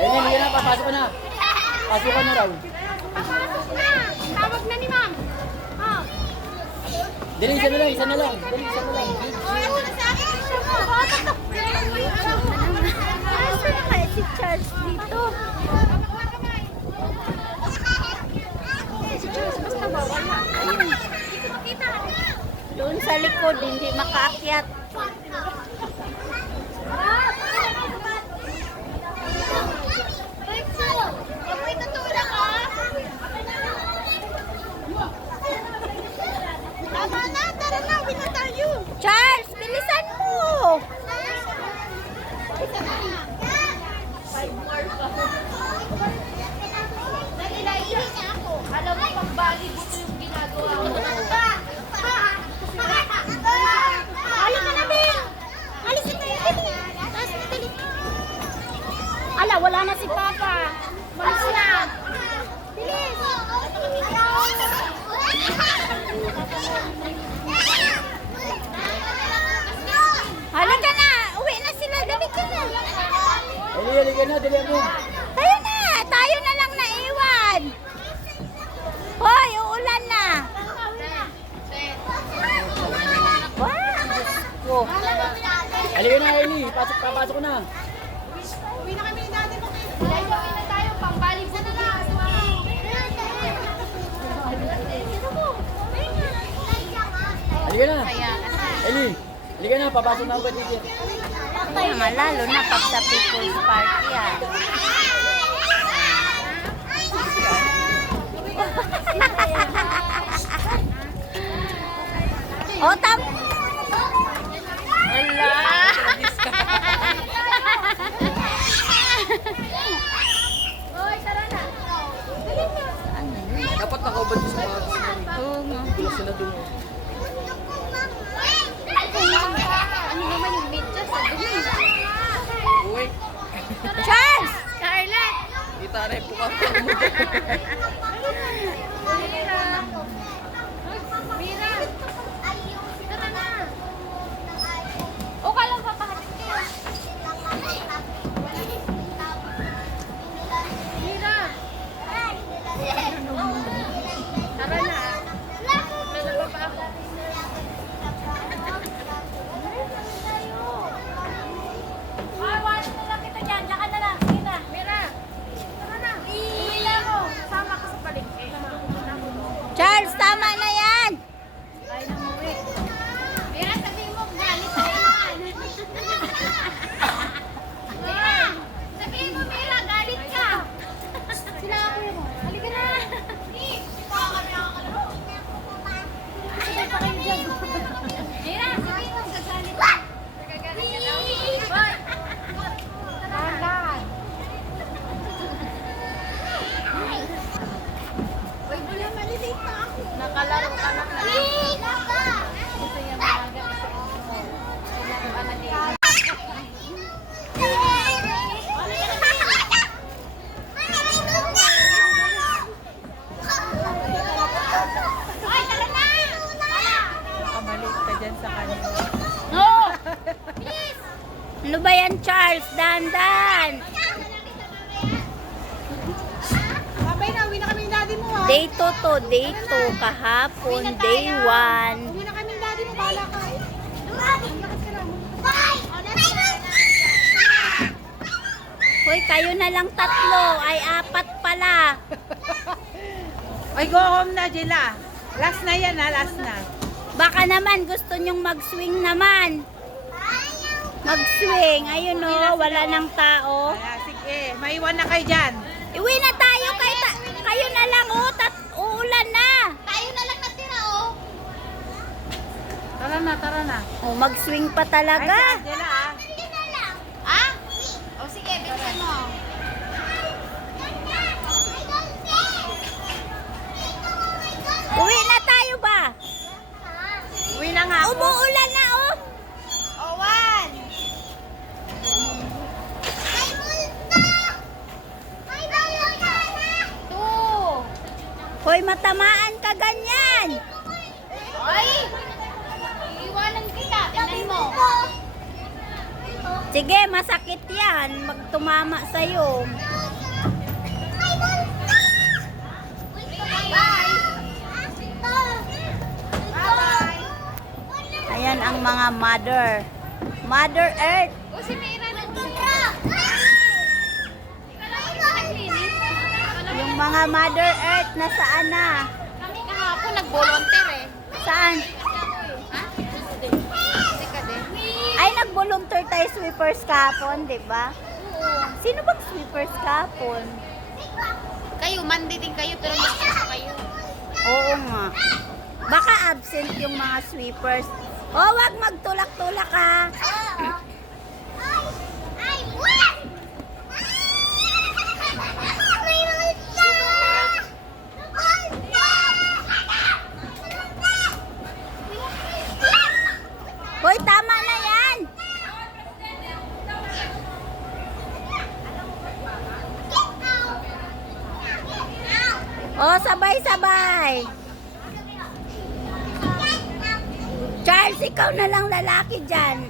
Eli, hindi na, papasok na. Pasok na raw. Pasok na. Tawag na ni ma'am. Oh. Dali, isa na lang, isa na lang. Dali, isa na lang. Oh, ito na sa akin. Oh, na kaya si Charles dito? Si Charles, basta bawal na. Doon sa likod, hindi makaakyat. Tama na, tara na, uwi na tayo. Charles, bilisan mo! Dali na, ihi niya ako. Alam mo, pang buto yung ginagawa mo. Halika ka na, Bel. Alis na tayo, dali. Taas na, dali. Ala, wala na si Papa. Malis na. Bilis. Halika na! Uwi na sila. Dali ka na. Na, dali mo. Tayo na! Tayo na lang naiwan. Hoy, uulan na. Wow! Ko. Halika na, Eli. Pasok, papasok ka na. Uwi na kami ni Daddy mo. Uwi na tayo, pang buto na. Halika na. Eli, halika na, papasok na agad dito. Kaya nga lalo na pag sa People's Park yan. o, tam... Ala! Hoy, tara na. Dapat nakaubad sa mga Oo nga. Sila dun. Ano naman yung medyas sa dumi? Uy, Charles! Scarlett! Kita na yung Ano ba yan, Charles? Dandan! Babay na, uwi na kami ng daddy mo ha. Day 2 to, day 2. Kahapon, day 1. Uwi na kami ng daddy mo, bahala ka. Hoy, kayo na lang tatlo. Ay, apat pala. Ay, go home na, Jela. Last na yan ha, last na. Baka naman gusto nyong mag-swing naman. Mag-swing. Ayun o, wala ng tao. Kaya, sige, maiwan na kayo dyan. Iwi na tayo. Kayo, ta- kayo na lang o. Tat uulan na. Tayo na lang natira, oh. Tara na, tara na. O, mag-swing pa Ay, talaga. si Angela ha. Ah? O sige, bilisan mo. Uwi na tayo ba? Uwi na nga ako. Umuulan na matamaan ka ganyan. Ay! Iiwanan kita, tingnan mo. Sige, masakit yan. Magtumama sa'yo. Ayan ang mga mother. Mother Earth. Mga Mother Earth na saan na? Kami kahapon nag-volunteer eh. Saan? Ay, nag-volunteer tayo sweepers kahapon, di ba? Sino bang sweepers kahapon? Kayo, Monday din kayo, pero ko kayo. Oo nga. Baka absent yung mga sweepers. O, wag magtulak-tulak ha. Hoy, tama na yan. O, sabay-sabay. Charles, ikaw na lang lalaki dyan.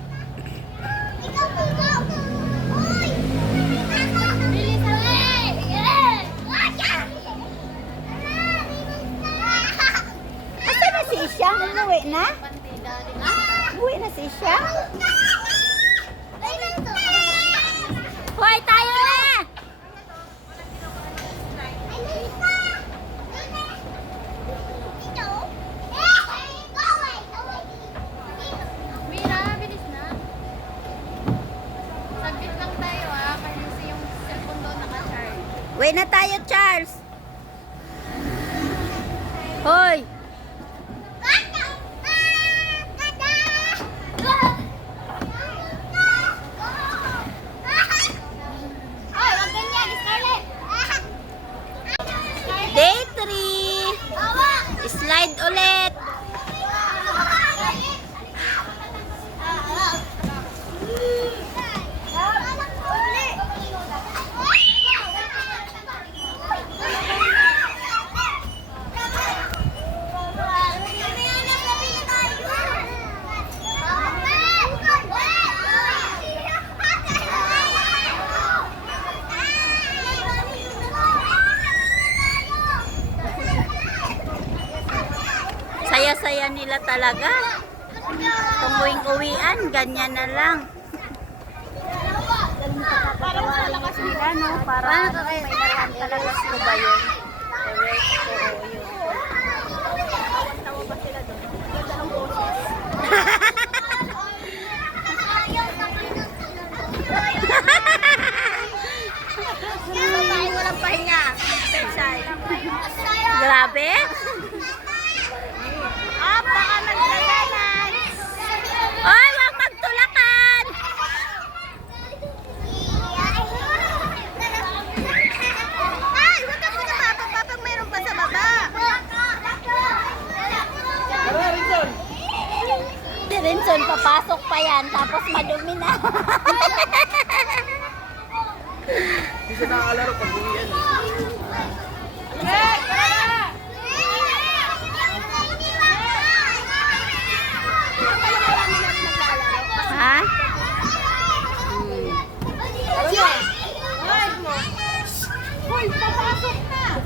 Asa na si Isha? Umuwi na? Umuwi na si Isha? Hoy, tayo na! Mira, bilis na. Saglit lang tayo ha, kasi yung cellphone doon naka-charge. Uwi na tayo, Charles. Hoy! Ay, wag ganyan, Scarlett! Day 3! Slide ulit! Saya-saya talaga. Tumuwing uwian, ganyan na lang. Parang malakas nila, no? Parang may lakan talaga sila ba yun? Correct, oo, yun. Tawa ba sila doon? Ganda ng boses. Grabe. Ah, baka nagdadalan. Ay, wag magtulakan. Ay, wag ka muna mapapapag pag mayroon pa sa baba. Si Rinson, papasok pa yan, tapos madumi na. Hindi siya nakakalaro pag uwian. ha?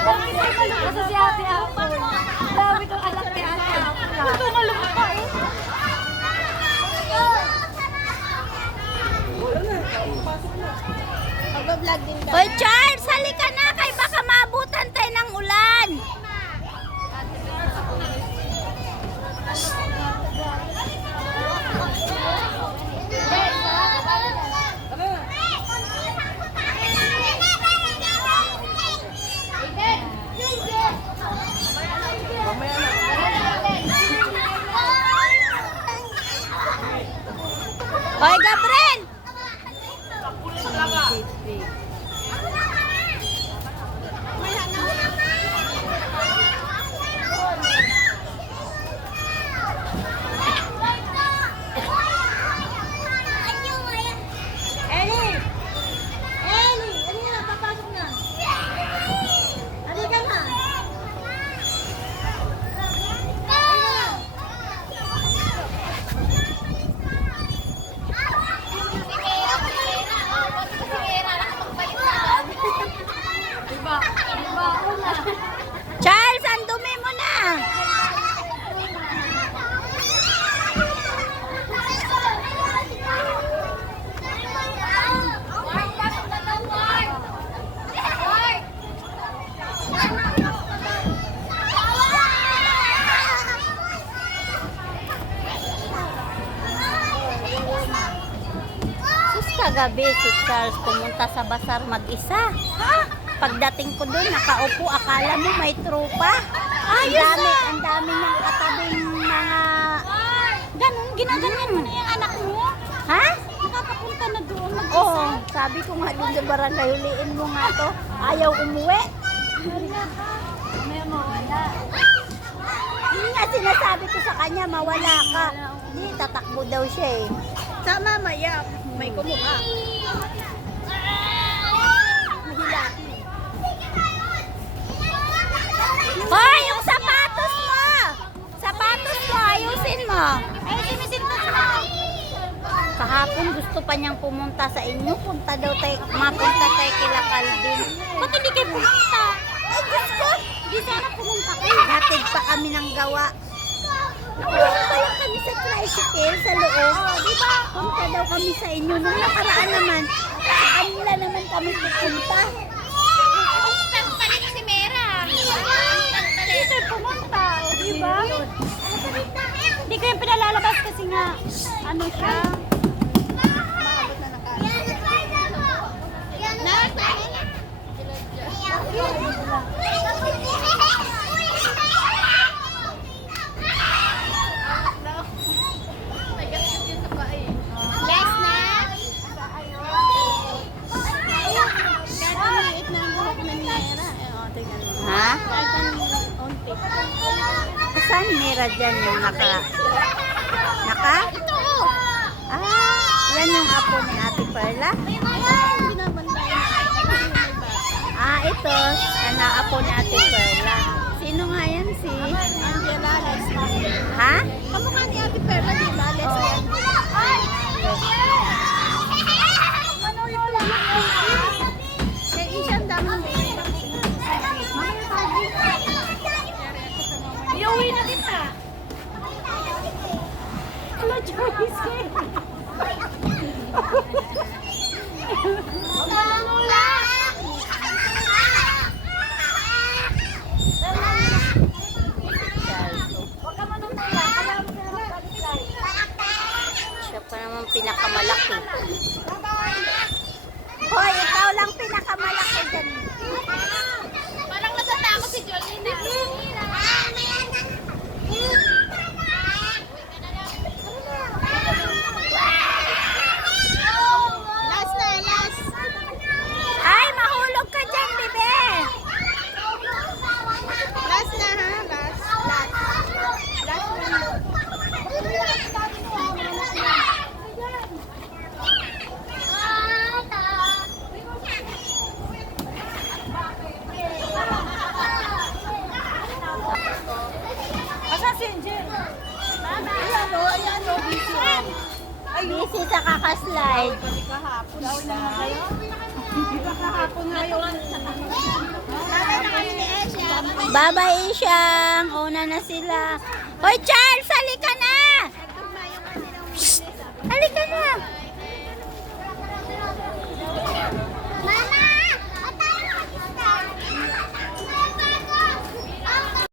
Kasi si Ate Apple. Dami kong anak ni Ate Apple. Ito nga lumpa eh. Hoy Charles, halika na kay baka maabutan tayo ng ulan. Hoy Gabriel! Charles, ang dumi mo na. Sus kagabi si Charles pumunta sa basar mag-isa. Ha? Pagdating ko doon, nakaupo, akala mo may tropa. Ang dami, ang dami ng katabing mga... Ganun, ginaganyan mo na yung anak mo? Ha? Nakakapunta na doon mag-isa. Oo, sabi ko nga doon sa barangay, huliin mo nga to. Ayaw umuwi. May mawala. Yun nga sinasabi ko sa kanya, mawala ka. Hindi, tatakbo daw siya eh. Tama, maya. May kumuha. Hoy, yung sapatos mo! Sapatos mo, ayusin mo. Ayusin mo Kahapon gusto pa niyang pumunta sa inyo. Punta daw tayo, mapunta tayo kila Calvin. Ba't hindi kayo pumunta? Ay, Diyos ko! Di sana pumunta kayo. Hatid pa kami ng gawa. Nakuha pa lang kami sa tricycle sa loob. di ba? Punta daw kami sa inyo. Nung nakaraan naman, sa kanila naman kami pupunta. Tagtalik si Mera. Kayo pumunta, o, di ba? Hindi kayo pinalalabas kasi nga, ano siya? Last na. Ha? Saan mira dyan yung naka... Naka? Ah, yan yung apo ni Ate Perla? Ah, ito. Ano, apo ni Ate Perla. Sino nga yan si? Angela, let's Ha? Kamukha ni Ate Perla, di ba? Dami. Iuwi na kita. Hello, Joyce. Siya pa naman pinakamalaki. Hoy, ikaw lang pinakamalaki dyan. Parang natatakot si Jolina. Last na, last. Ay, mahulog ka dyan, bebe. Last na ha, last. Last. Last na. Asa si Angel? Ayan o, ayan o, busy o. Busy sa kakaslide. Kahapon na. Di ba kahapon nga yung... Bye-bye, Isyang. Una na sila. Hoy, Charles, halika na! Shh! Halika na!